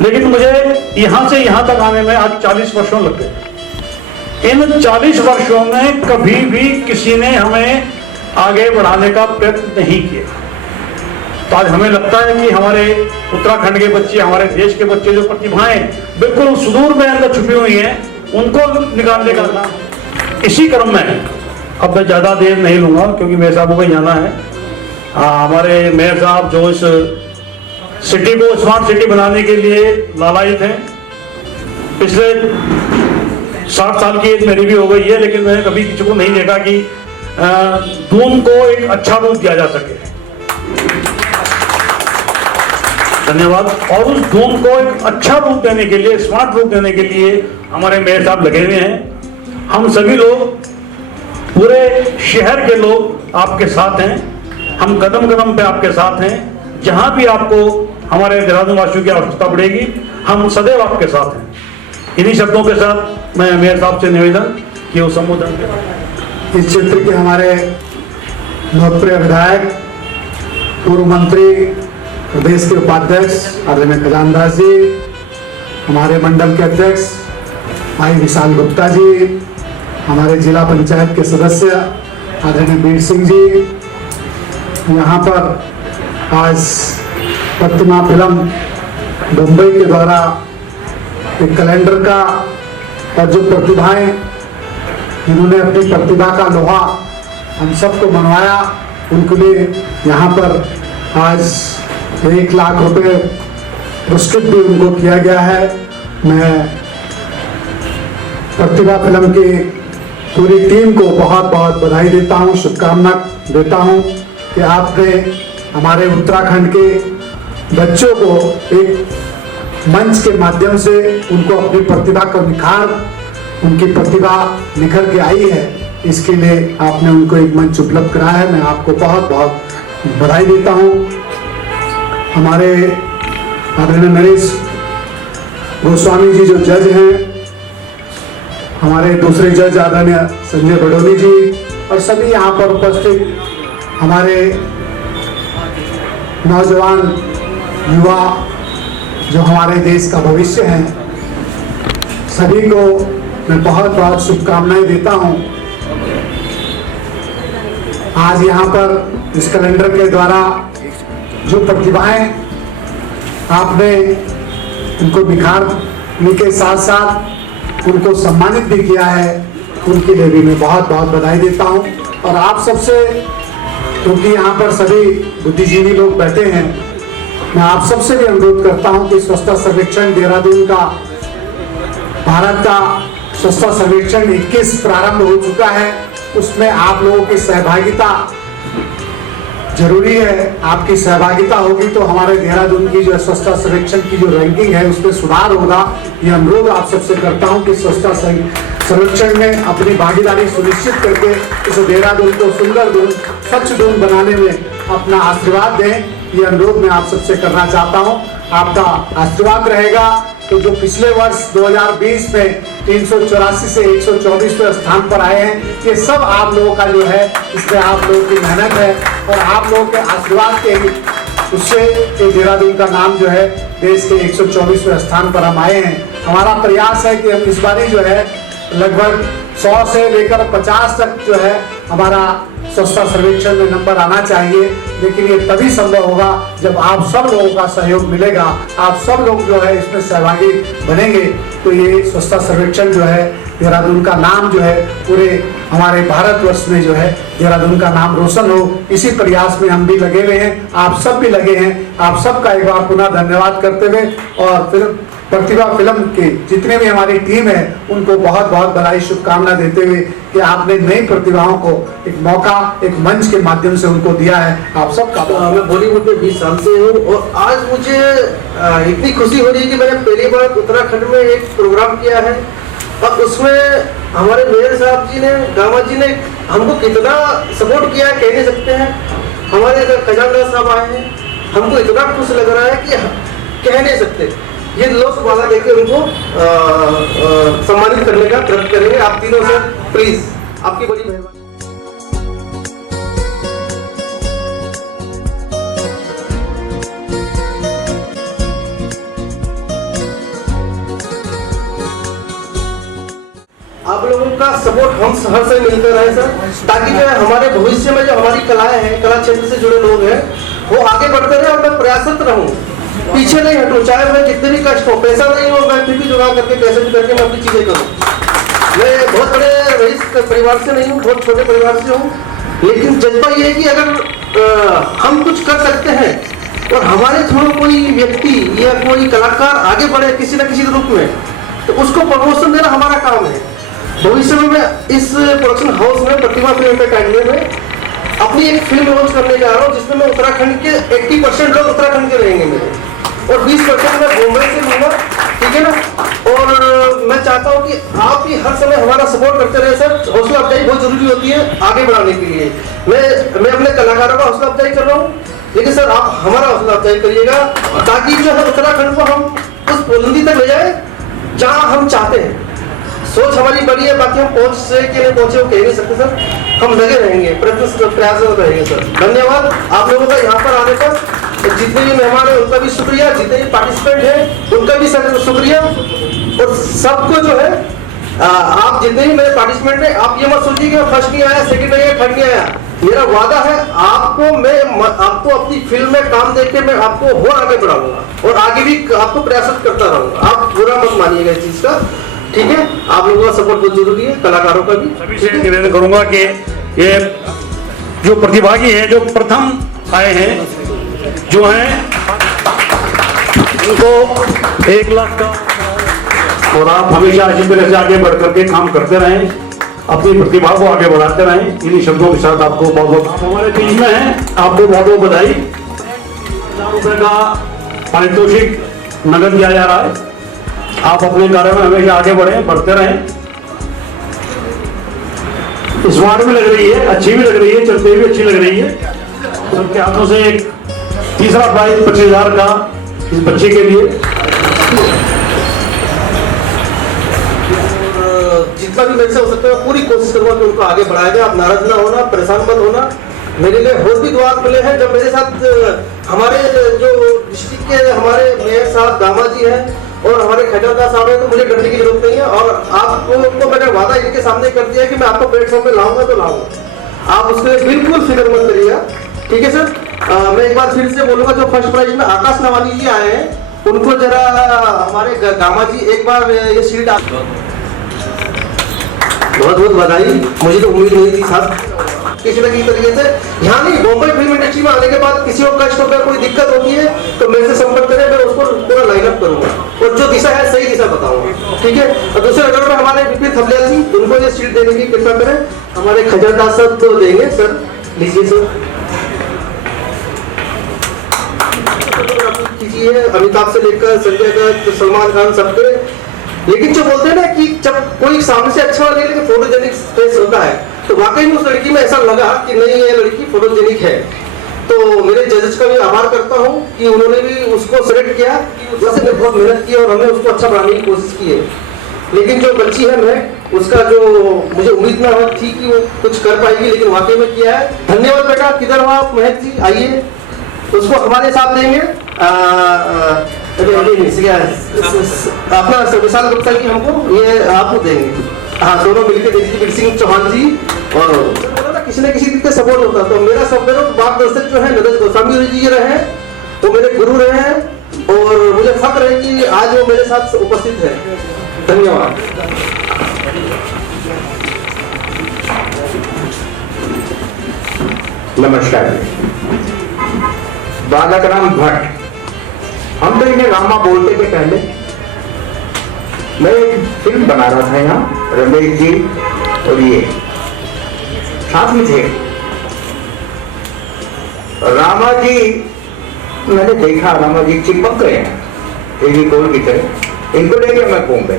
लेकिन मुझे यहां से यहां तक आने में आज 40 वर्षों लग गए। इन 40 वर्षों में कभी भी किसी ने हमें आगे बढ़ाने का प्रयत्न नहीं किया। तो आज हमें लगता है कि हमारे उत्तराखंड के बच्चे, हमारे देश के बच्चे जो प्रतिभाएं बिल्कुल सुदूर में अंदर छुपी हुई हैं, उनको निकालने का काम इसी क्रम में। अब मैं ज्यादा देर नहीं लूंगा क्योंकि मेयर साहब को जाना है। हमारे मेयर साहब जो इस सिटी को स्मार्ट सिटी बनाने के लिए लालायित हैं। पिछले 60 साल की एज मेरी भी हो गई है, लेकिन मैंने कभी किसी को नहीं देखा कि दून को एक अच्छा रूप दिया जा सके। धन्यवाद। और उस दून को एक अच्छा रूप देने के लिए, स्मार्ट रूप देने के लिए हमारे मेयर साहब लगे हुए हैं। हम सभी लोग, पूरे शहर के लोग आपके साथ हैं। हम कदम कदम पे आपके साथ हैं। जहां भी आपको हमारे देहरादून वासियों की आवश्यकता पड़ेगी, हम सदैव आपके साथ हैं। इन्हीं शब्दों के साथ मैं मेयर साहब से निवेदन कि वो संबोधन करें। इस क्षेत्र के हमारे लोकप्रिय विधायक, पूर्व मंत्री, प्रदेश के उपाध्यक्ष आदरणीय खजानदास जी, हमारे मंडल के अध्यक्ष भाई विशाल गुप्ता जी, हमारे जिला पंचायत के सदस्य आदरणीय वीर सिंह जी, यहाँ पर आज प्रतिमा फिल्म मुंबई के द्वारा एक कैलेंडर का, और जो प्रतिभाएं जिन्होंने अपनी प्रतिभा का लोहा हम सबको मनवाया, उनके लिए यहाँ पर आज 1 लाख रुपए पुरस्कृत भी उनको किया गया है। मैं प्रतिभा फिल्म की पूरी टीम को बहुत बहुत बधाई देता हूँ, शुभकामना देता हूँ कि आपने हमारे उत्तराखंड के बच्चों को एक मंच के माध्यम से उनको अपनी प्रतिभा का निखार, उनकी प्रतिभा निखर के आई है, इसके लिए आपने उनको एक मंच उपलब्ध कराया है। मैं आपको बहुत बहुत बधाई देता हूँ। हमारे आदरणीय नरेश गोस्वामी जी जो जज हैं, हमारे दूसरे जज आदरणीय संजय बडोनी जी, और सभी यहाँ पर उपस्थित हमारे नौजवान युवा जो हमारे देश का भविष्य है, सभी को मैं बहुत बहुत शुभकामनाएं देता हूं। आज यहाँ पर इस कैलेंडर के द्वारा जो प्रतिभाएं आपने उनको निखारने के साथ साथ उनको सम्मानित भी किया है, उनके लिए भी मैं बहुत बहुत बधाई देता हूं। और आप सबसे, क्योंकि यहाँ पर सभी बुद्धिजीवी लोग बैठे हैं, मैं आप सबसे भी अनुरोध करता हूं कि स्वच्छता सर्वेक्षण देहरादून का, भारत का स्वच्छता सर्वेक्षण 21 प्रारंभ हो चुका है। उसमें आप लोगों की सहभागिता जरूरी है। आपकी सहभागिता होगी तो हमारे देहरादून की जो स्वच्छता सर्वेक्षण की जो रैंकिंग है उसमें सुधार होगा। ये अनुरोध आप सबसे करता हूं कि स्वच्छता सर्वेक्षण में अपनी भागीदारी सुनिश्चित करके इस देहरादून को सुंदर दून, स्वच्छ दून बनाने में अपना आशीर्वाद दें। ये अनुरोध मैं आप सबसे करना चाहता हूं। आपका आशीर्वाद रहेगा तो जो पिछले वर्ष 2020 में 384 से 124वें स्थान पर आए हैं, ये सब आप लोगों का जो है, इसमें आप लोगों की मेहनत है और आप लोगों के आशीर्वाद के उससे देहरादून का नाम जो है देश के 124वें स्थान पर हम आए हैं। हमारा प्रयास है कि हम इस बार जो है लगभग 100 से लेकर 50 तक जो है हमारा स्वच्छता सर्वेक्षण में नंबर आना चाहिए, लेकिन ये तभी संभव होगा जब आप सब लोगों का सहयोग मिलेगा। आप सब लोग जो है इसमें सहभागी बनेंगे तो ये स्वच्छता सर्वेक्षण जो है देहरादून का नाम जो है पूरे हमारे भारतवर्ष में जो है देहरादून का नाम रोशन हो, इसी प्रयास में हम भी लगे हुए हैं, आप सब भी लगे हैं। आप सबका एक बार पुनः धन्यवाद करते हुए और फिर प्रतिभा फिल्म के जितने भी हमारी टीम है उनको बहुत बहुत बधाई, शुभकामना देते हुए कि आपने नई प्रतिभाओं को एक मौका, एक मंच के माध्यम से उनको दिया है। आप सबका मैं बॉलीवुड में 20 साल से हूँ और आज मुझे इतनी खुशी हो रही है कि मैंने पहली बार उत्तराखंड में एक प्रोग्राम किया है और उसमें हमारे मेयर साहब जी ने, गामा जी ने हमको कितना सपोर्ट किया है कह नहीं सकते हैं। हमारे खजानदार साहब आए हैं, हमको इतना खुश लग रहा है कि कह नहीं सकते। ये लोग वादा देकर उनको सम्मानित करने का प्रयत्न करेंगे। आप तीनों से प्लीज, आपकी बड़ी मेहरबानी। आप लोगों का सपोर्ट हम हर समय मिलते रहे सर, ताकि जो है हमारे भविष्य में जो हमारी कलाएं हैं, कला क्षेत्र से जुड़े लोग हैं, वो आगे बढ़ते रहे और मैं प्रयासरत रहूं, पीछे नहीं हटूं। चाहे मैं जितने भी कष्ट हो, पैसा नहीं हो, मैं फिर भी जुगाड़ करके कैसे भी करके मैं अपनी चीजें करूं। मैं बहुत बड़े रईस परिवार से नहीं हूँ, बहुत छोटे परिवार से हूँ, लेकिन जज्बा ये है कि अगर हम कुछ कर सकते हैं और हमारे थ्रू कोई व्यक्ति या कोई कलाकार आगे बढ़े किसी न किसी रूप में, तो उसको प्रमोशन देना हमारा काम है। भविष्य में मैं इस प्रोडक्शन हाउस में प्रतिभा फिल्म अकेडमी में अपनी एक फिल्म लॉन्च करने जा रहा हूँ, जिसमें मैं उत्तराखंड के 80% लोग उत्तराखंड के रहेंगे मेरे, और 20% मैं मुंबई से लूंगा, ठीक है ना। और मैं चाहता हूँ कि आप भी हर समय हमारा सपोर्ट करते रहे सर। हौसला अफजाई बहुत जरूरी होती है आगे बढ़ाने के लिए। मैं अपने कलाकारों का हौसला अफजाई कर रहा हूँ, लेकिन सर आप हमारा हौसला अफजाई करिएगा, ताकि जो है उत्तराखंड को हम उस बुलंदी तक ले जाए जहाँ हम चाहते हैं। सोच हमारी बड़ी है, बाकी हम पहुंच से कि नहीं पहुंचे वो कह नहीं सकते सर। हम लगे रहेंगे, प्रयासरत रहेंगे सर। धन्यवाद आप लोगों का यहाँ पर आने पर। जितने भी मेहमान हैं उनका भी शुक्रिया, जितने भी पार्टिसिपेंट हैं उनका भी सर शुक्रिया। और सबको जो है आप जितने भी मेरे पार्टिसिपेंट हैं, आप ये मत सोचिए कि मैं फर्स्ट नहीं आया, सेकंड नहीं आया, थर्ड नहीं आया। मेरा वादा है आपको अपनी फिल्म में काम देके मैं आपको और आगे बढ़ाऊंगा और आगे भी आपको प्रयासरत करता रहूंगा। आप बुरा मत मानिएगा इस चीज का, ठीक है। आप लोगों का सपोर्ट बहुत जरूरी है, कलाकारों का भी। सभी से निवेदन करूंगा कि ये जो प्रतिभागी हैं, जो प्रथम आए हैं, जो हैं, उनको 1 लाख का, और आप हमेशा इसी तरह से आगे बढ़ करके काम करते रहें, अपनी प्रतिभा को आगे बढ़ाते रहें। इन्हीं शब्दों के साथ आपको बहुत बहुत, हमारे बीच में हैं, आपको बहुत बहुत बधाई। 1000 रुपये का पारितोषिक नगद दिया जा रहा है। आप अपने कार्य में हमेशा आगे बढ़ें, बढ़ते रहें। स्मार्ट भी लग रही है, अच्छी भी लग रही है, चलते हुए अच्छी लग रही है। सबके हाथों से एक तीसरा प्राइज 25,000 का इस बच्चे के लिए। जितना भी मेरे से हो सकता है पूरी कोशिश करूंगा कि उनको आगे बढ़ाया जाए। आप नाराज ना होना, परेशान मत होना। मेरे लिए और भी दुआ मिले हैं। जब मेरे साथ हमारे जो डिस्ट्रिक्ट के हमारे मेयर साहब गामा जी हैं और हमारे खजानदार साहब हैं, तो मुझे डरने की जरूरत नहीं है। और आपको मैंने वादा इनके सामने कर दिया कि मैं आपको प्लेटफॉर्म पे लाऊंगा तो लाऊंगा। आप उसके लिए बिल्कुल फिक्र मत करिएगा, ठीक है सर। मैं एक बार फिर से बोलूंगा, जो फर्स्ट प्राइज में आकाश नवानी जी आए हैं, उनको जरा हमारे गामा जी एक बार ये शील्ड बहुत बहुत बधाई। मुझे तो उम्मीद नहीं थी साहब किसी न किसी तरीके से। यहाँ नहीं, बॉम्बे फिल्म इंडस्ट्री में आने के बाद किसी को कष्ट होकर कोई दिक्कत होती है तो मेरे से संपर्क करें, मैं उसको पूरा लाइनअप करूंगा और जो दिशा है सही दिशा बताऊंगा, ठीक है। और दूसरे नंबर पर हमारे विपिन थपलिया जी, उनको ये शील्ड देने की कृपा करें। हमारे खजानदार साहब तो देंगे सर, लीजिए सर, कीजिए। अमिताभ से लेकर संजय दत्त, सलमान खान, सबके। लेकिन जो बोलते हैं ना कि जब कोई सामने से अच्छा लगे लेकिन फोटोजेनिक फेस होता है, तो वाकई में उस लड़की में ऐसा लगा कि नहीं ये लड़की फोटोजेनिक है। तो मेरे जजेस का भी आभार करता हूँ कि उन्होंने भी उसको सेलेक्ट किया। वैसे मैं बहुत मेहनत की और हमने उसको अच्छा बनाने की कोशिश की है। लेकिन जो बच्ची है मैं, उसका जो मुझे उम्मीद ना थी कि वो कुछ कर पाएगी, लेकिन वाकई में किया है। धन्यवाद बेटा। किधर हो आप महक जी, आइए। उसको हमारे साथ देंगे अपना विशाल गुप्ता की, हमको ये आपको देंगे। हाँ, दोनों मिलकर देखिए, वीर सिंह चौहान जी। और किसी न किसी का सपोर्ट होता है, तो मेरा सब मार्गदर्शक जो है नरेश गोस्वामी जी रहे, वो मेरे गुरु रहे हैं और मुझे फक्र है कि आज वो मेरे साथ उपस्थित है। धन्यवाद। नमस्कार। बालक राम भट्ट, हम तो इन्हें रामा बोलते थे पहले। मैं एक फिल्म बना रहा था यहाँ, रमेश जी और ये साथ में थे। रामा जी, मैंने देखा रामा जी चिपक गए हैं फेविकोल की तरह। इनको ले गया मैं बॉम्बे।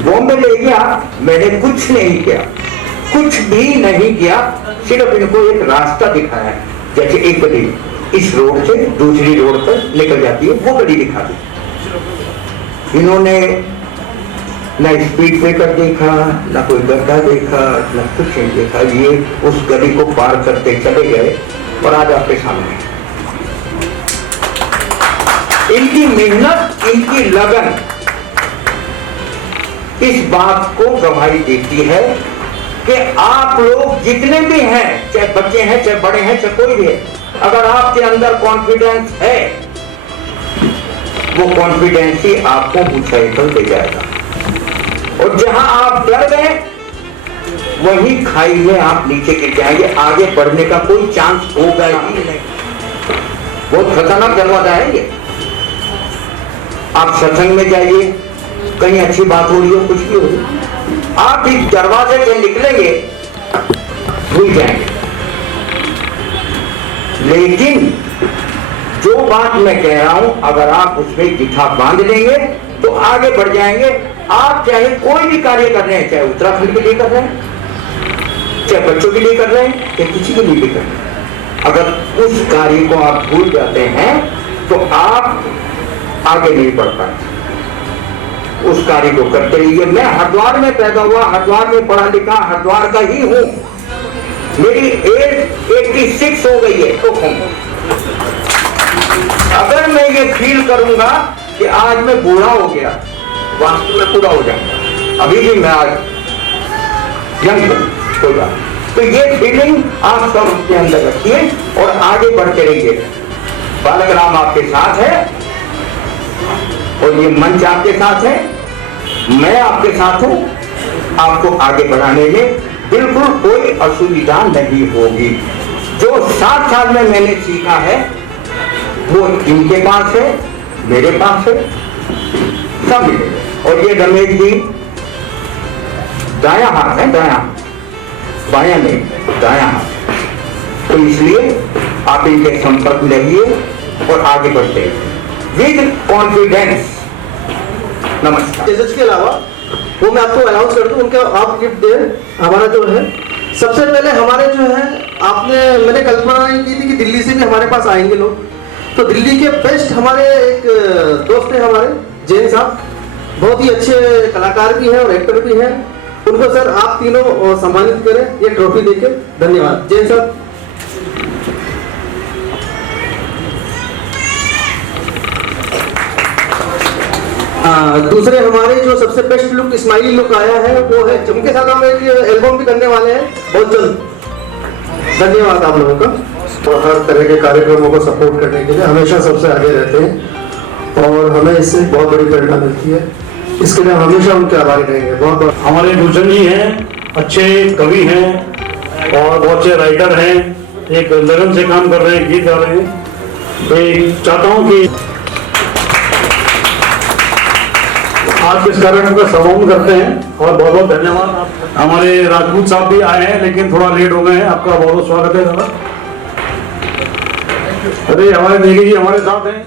बॉम्बे ले गया, मैंने कुछ नहीं किया, कुछ भी नहीं किया, सिर्फ इनको एक रास्ता दिखाया। जैसे एक गली इस रोड से दूसरी रोड पर निकल जाती है, वो गली दिखा दी। इन्होंने न स्पीड ब्रेकर देखा, न कोई गड्ढा देखा, न कुछ नहीं देखा। ये उस गली को पार करते चले गए और आज आपके सामने इनकी मेहनत, इनकी लगन इस बात को गवाही देती है कि आप लोग जितने भी हैं, चाहे बच्चे हैं, चाहे बड़े हैं, चाहे कोई भी है, अगर आपके अंदर कॉन्फिडेंस है, वो कॉन्फिडेंस ही आपको ऊंचाई पर ले जाएगा। और जहां आप डर गए, वही खाई में आप नीचे गिर जाएंगे, आगे बढ़ने का कोई चांस होगा ही नहीं। बहुत खतरनाक दरवाजा है ये। आप सत्संग में जाइए, कहीं अच्छी बात हो रही हो, कुछ भी हो रही, आप इस दरवाजे से निकलेंगे, भूल जाएंगे। लेकिन जो बात मैं कह रहा हूं, अगर आप उसमें गिठा बांध लेंगे तो आगे बढ़ जाएंगे। आप चाहे कोई भी कार्य कर रहे हैं, चाहे उत्तराखंड के लिए कर रहे हैं, चाहे बच्चों के लिए कर रहे हैं, चाहे किसी के लिए भी कर रहे हैं, अगर उस कार्य को आप भूल जाते हैं तो आप आगे नहीं बढ़ पाते। उस कार्य को करते रहिए। मैं हरिद्वार में पैदा हुआ, हरिद्वार में पढ़ा लिखा, हरिद्वार का ही हूं। मेरी एज 86 हो गई है, तो अगर मैं ये फील करूंगा कि आज मैं बूढ़ा हो गया, वास्तव में पूरा हो जाऊंगा। अभी भी मैं आज यंग हूं, कोई बात। तो ये फीलिंग आप सब अपने अंदर रखिए और आगे बढ़ते रहिए। बालक राम आपके साथ है और ये मंच आपके साथ है, मैं आपके साथ हूं। आपको आगे बढ़ाने में बिल्कुल कोई असुविधा नहीं होगी। जो 7 साल में मैंने सीखा है वो इनके पास है, मेरे पास है, सब मिलेगा। और ये रमेश जी दाया हाथ है, दाया, बाया नहीं, दाया हाथ। तो इसलिए आप इनके संपर्क में रहिए और आगे बढ़ते हैं विद कॉन्फिडेंस। नमस्कार। के अलावा वो मैं आपको अनाउंस कर दूं, उनका आप गिफ्ट दें। हमारा जो है सबसे पहले हमारे जो है, मैंने कल्पना की थी कि दिल्ली से भी हमारे पास आएंगे लोग, तो दिल्ली के बेस्ट हमारे एक दोस्त हैं हमारे जैन साहब, बहुत ही अच्छे कलाकार भी हैं और एक्टर भी हैं। उनको सर आप तीनों सम्मानित करें ये ट्रॉफी देके। धन्यवाद जैन साहब। दूसरे हमारे जो सबसे बेस्ट लुक, स्माइली लुक आया है, वो है, जिनके साथ हम एक एल्बम भी करने वाले हैं बहुत जल्द। धन्यवाद आप लोगों का। और हर तरह के कार्यक्रमों को सपोर्ट करने के लिए हमेशा सबसे आगे रहते हैं और हमें इससे बहुत बड़ी प्रेरणा मिलती है। इसके लिए हम हमेशा उनके आभारी रहेंगे। बहुत बहुत हमारे भूषण जी हैं, अच्छे कवि हैं और बहुत अच्छे राइटर हैं, एक लगन से काम कर रहे हैं, गीत गा रहे हैं। मैं चाहता हूँ कि आज इस कार्यक्रम का समापन करते हैं और बहुत बहुत धन्यवाद। हमारे राजपूत साहब भी आए हैं लेकिन थोड़ा लेट हो गए हैं, आपका बहुत बहुत स्वागत है दादा। अरे हमारे नेगी जी हमारे साथ हैं।